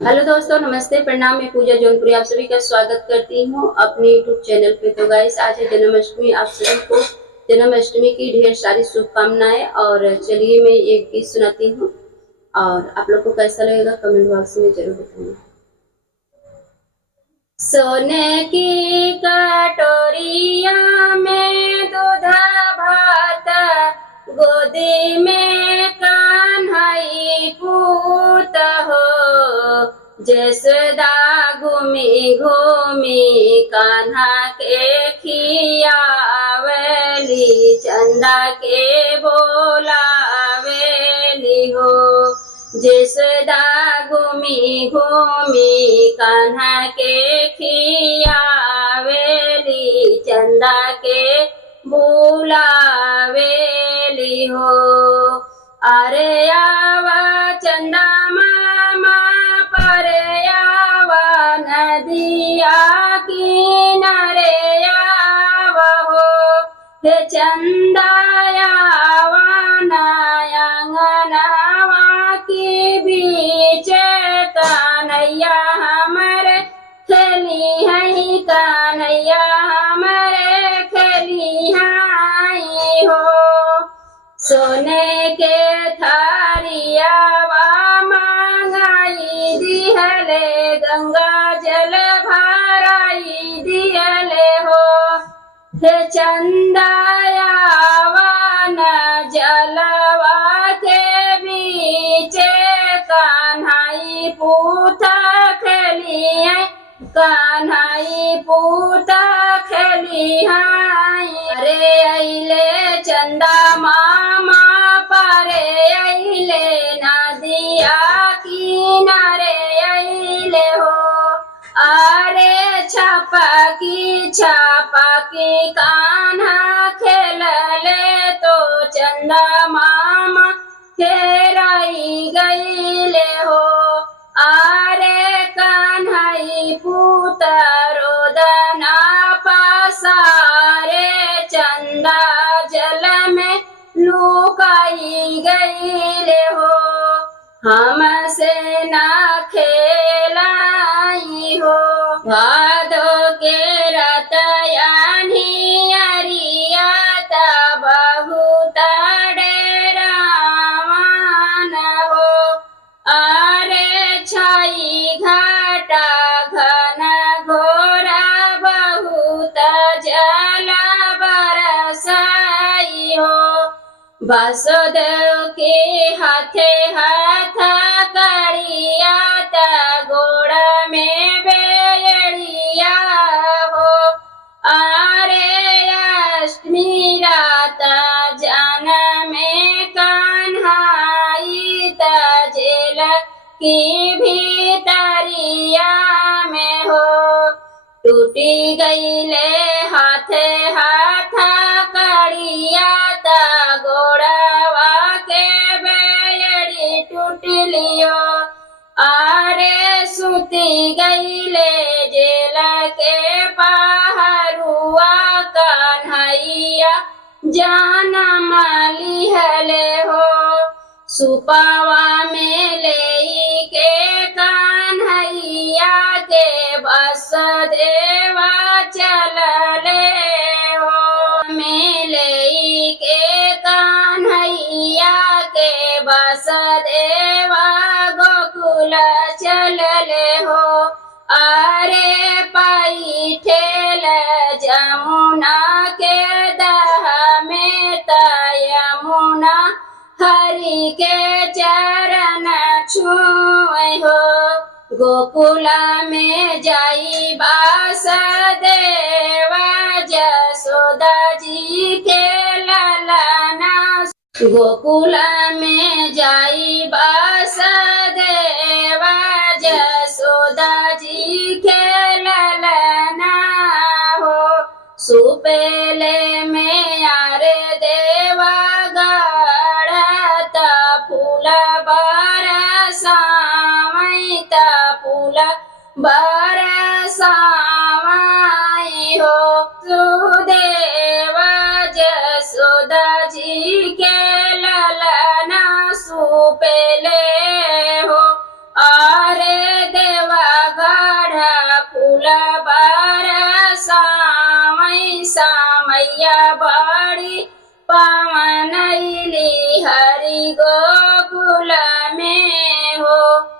Hello दोस्तों, नमस्ते, प्रणाम। मैं पूजा जौनपुरी आप सभी का स्वागत करती हूँ अपने यूट्यूब चैनल पे। तो गाइस, आज है जन्माष्टमी। आप सभी को जन्माष्टमी की ढेर सारी शुभकामनाएं। और चलिए मैं एक गीत सुनाती हूँ और आप लोग को कैसा लगेगा कमेंट बॉक्स में जरूर बताइए। सोने की कटोरिया में दूध भात, गोदी में कान्हई पूत हो। जसोदा घूमी घूमी कान्हा के खियावली, चंदा के बोलावली हो। जसोदा घूमी घूमी कान्हा के खियावली, चंदा के बुलावेली हो। अरे आवा चंदा मामा, परे आवा नदिया किनारे आवा हो। हे चंदा आवा नयंगनवा के बीच, कान्हैया हमरे खेली है, कान्हैया हमरे खेली है हो। सोने के थारियावा मांगाई दिहले, गंगा जल भराई दिहले हो। हे चंदायावा न जलवा के बीच, कान्हाई पूता खेली है, कान्हाई पूता खेली है। अरे अइले चंदा मामा, परे अइले नदिया किनारे अइले हो। अरे छापकी कान्हा खेलले, तो चंदा मामा खेराई गईले हो। अरे कान्हई पुतरो दना पसारे, चंदा जल में लुकाई गईले हो। हमसे ना खेलाई हो। भादो के रतयानी अरिया, बहुत डेरावान हो। अरे छाई घाटा घन घोरा, बहुत जल बरसाई हो। वासुदेव के हाथे हाथ करिया, गोड़ में बेड़िया हो। अरे अष्टमी रात जान में कान्हाई, जेल की भीतरिया में हो। टूटी गईले हाथे हाथ करिया, गोड़वा के बेड़ी टूट लियो। अरे सुती गईले जेल के पहरुआ, कान्हैया जानम लिहले हो। सुपावा में ले के कान्हैया के, वसुदेवा चलले हो। मेले के कान्हैया के, वसुदेवा गोकुल चलले हो। अरे पाई ठेल जमुना के दह में, यमुना हरि के चरण छुए हो। गोकुला में जाई वासुदेवा, जसोदा जी के ललना। गोकुला में जाई वासुदेवा, जसोदा जी के ललना हो। सुपेले में यारे देवा गढ़त, फूल बरसावई, फूल बरसावई हो। सुदेव जसोदा जी के ललना, सुपेले हो। अरे मैया बड़ी पावन अइली हरि गोकुल में हो।